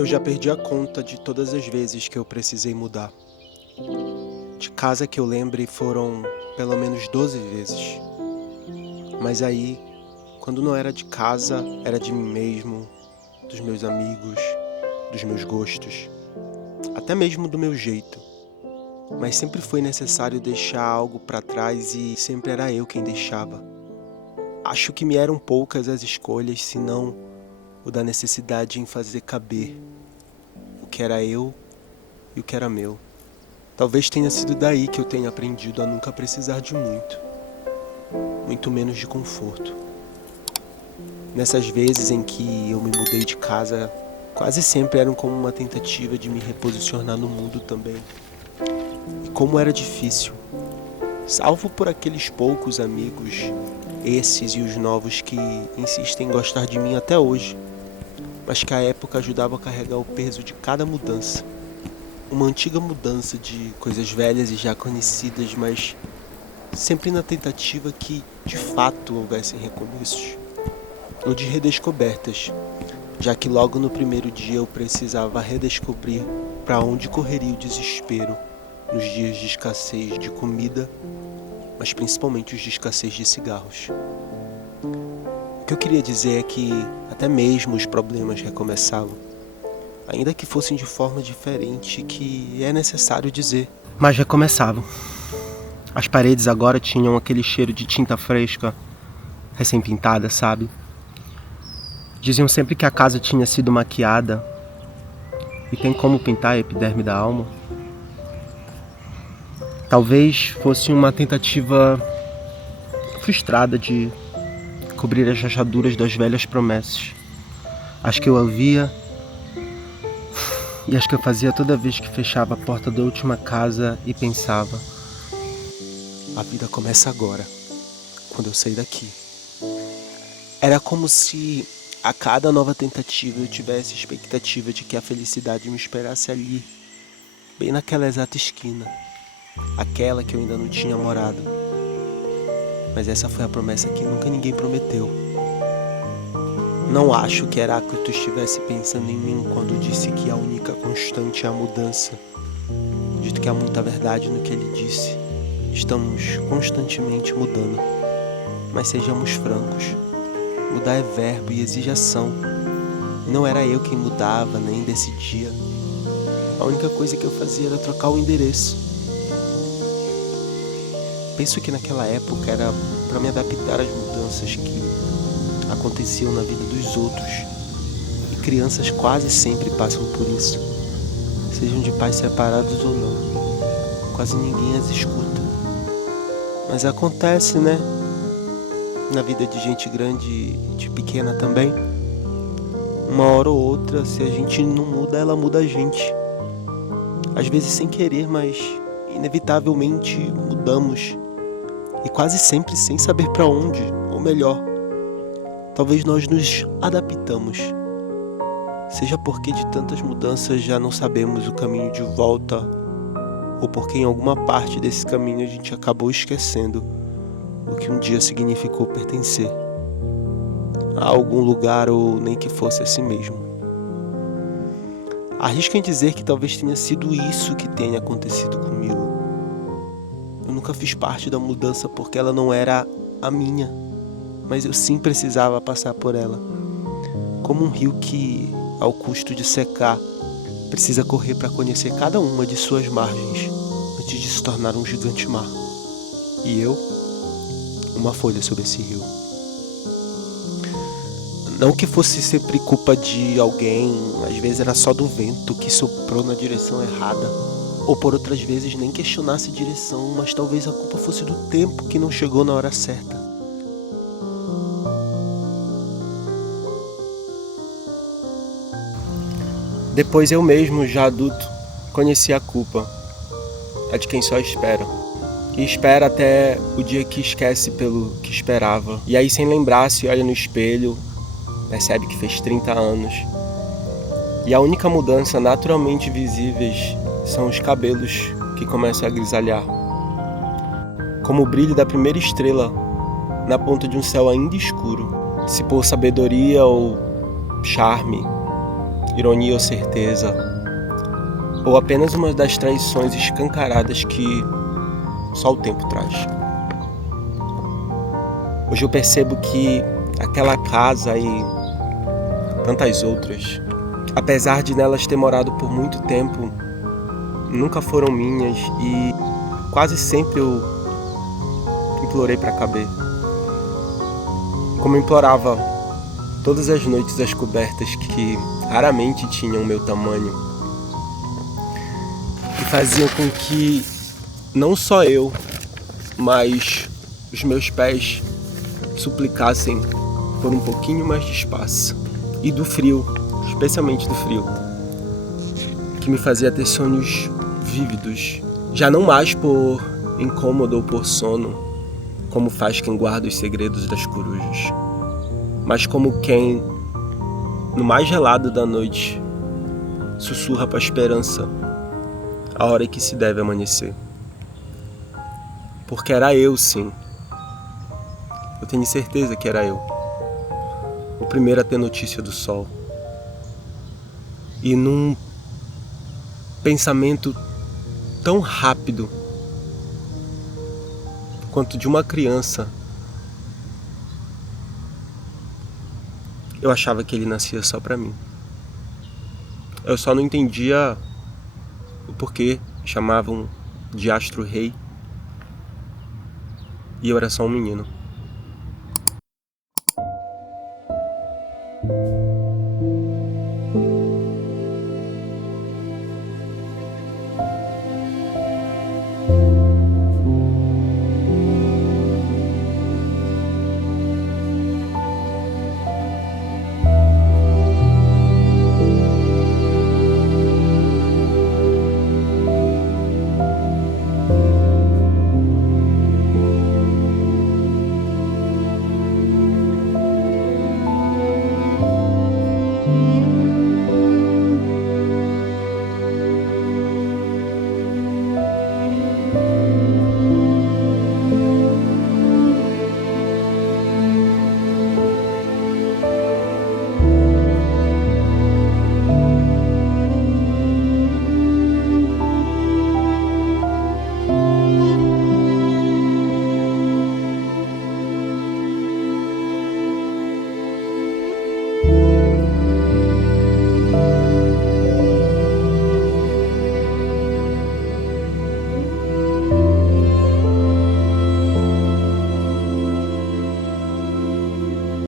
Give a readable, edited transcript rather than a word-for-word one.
Eu já perdi a conta de todas as vezes que eu precisei mudar. De casa que eu lembre foram pelo menos 12 vezes. Mas aí, quando não era de casa, era de mim mesmo, dos meus amigos, dos meus gostos, até mesmo do meu jeito. Mas sempre foi necessário deixar algo pra trás e sempre era eu quem deixava. Acho que me eram poucas as escolhas, senão o da necessidade em fazer caber o que era eu e o que era meu. Talvez tenha sido daí que eu tenha aprendido a nunca precisar de muito menos de conforto. Nessas vezes em que eu me mudei de casa, quase sempre eram como uma tentativa de me reposicionar no mundo também. E como era difícil, salvo por aqueles poucos amigos, esses e os novos que insistem em gostar de mim até hoje, mas que à época ajudavam a carregar o peso de cada mudança. Uma antiga mudança de coisas velhas e já conhecidas, mas sempre na tentativa que, de fato, houvessem recomeços. Ou de redescobertas, já que logo no primeiro dia eu precisava redescobrir para onde correria o desespero nos dias de escassez de comida, mas principalmente os de escassez de cigarros. O que eu queria dizer é que até mesmo os problemas recomeçavam, ainda que fossem de forma diferente, que é necessário dizer. Mas recomeçavam. As paredes agora tinham aquele cheiro de tinta fresca, recém-pintada, sabe? Diziam sempre que a casa tinha sido maquiada. E tem como pintar a epiderme da alma? Talvez fosse uma tentativa frustrada de cobrir as rachaduras das velhas promessas. As que eu ouvia e as que eu fazia toda vez que fechava a porta da última casa e pensava: a vida começa agora, quando eu sair daqui. Era como se a cada nova tentativa eu tivesse expectativa de que a felicidade me esperasse ali, bem naquela exata esquina, aquela que eu ainda não tinha morado. Mas essa foi a promessa que nunca ninguém prometeu. Não acho que Heráclito estivesse pensando em mim quando disse que a única constante é a mudança. Dito que há muita verdade no que ele disse. Estamos constantemente mudando. Mas sejamos francos. Mudar é verbo e exige ação. Não era eu quem mudava, nem decidia. A única coisa que eu fazia era trocar o endereço. Penso que naquela época era para me adaptar às mudanças que aconteciam na vida dos outros. E crianças quase sempre passam por isso. Sejam de pais separados ou não. Quase ninguém as escuta. Mas acontece, né? Na vida de gente grande e de pequena também. Uma hora ou outra, se a gente não muda, ela muda a gente. Às vezes sem querer, mas inevitavelmente mudamos. E quase sempre sem saber para onde, ou melhor, talvez nós nos adaptamos. Seja porque de tantas mudanças já não sabemos o caminho de volta, ou porque em alguma parte desse caminho a gente acabou esquecendo o que um dia significou pertencer a algum lugar ou nem que fosse a si mesmo. Arrisco em dizer que talvez tenha sido isso que tenha acontecido comigo. Eu nunca fiz parte da mudança porque ela não era a minha, mas eu sim precisava passar por ela. Como um rio que, ao custo de secar, precisa correr para conhecer cada uma de suas margens antes de se tornar um gigante mar. E eu, uma folha sobre esse rio. Não que fosse sempre culpa de alguém, às vezes era só do vento que soprou na direção errada, ou por outras vezes nem questionasse a direção, mas talvez a culpa fosse do tempo que não chegou na hora certa. Depois eu mesmo, já adulto, conheci a culpa, a de quem só espera. E espera até o dia que esquece pelo que esperava. E aí sem lembrar se olha no espelho, percebe que fez 30 anos. E a única mudança naturalmente visíveis são os cabelos que começam a grisalhar. Como o brilho da primeira estrela na ponta de um céu ainda escuro. Se por sabedoria ou charme, ironia ou certeza, ou apenas uma das traições escancaradas que só o tempo traz. Hoje eu percebo que aquela casa e tantas outras, apesar de nelas ter morado por muito tempo, nunca foram minhas e quase sempre eu implorei para caber. Como eu implorava todas as noites as cobertas que raramente tinham o meu tamanho e faziam com que não só eu, mas os meus pés suplicassem por um pouquinho mais de espaço. E do frio, especialmente do frio, que me fazia ter sonhos vívidos, já não mais por incômodo ou por sono, como faz quem guarda os segredos das corujas, mas como quem, no mais gelado da noite, sussurra para a esperança a hora que se deve amanhecer. Porque era eu, sim. Eu tenho certeza que era eu, o primeiro a ter notícia do sol. E num pensamento tão rápido quanto de uma criança, eu achava que ele nascia só pra mim. Eu só não entendia o porquê chamavam de astro-rei e eu era só um menino.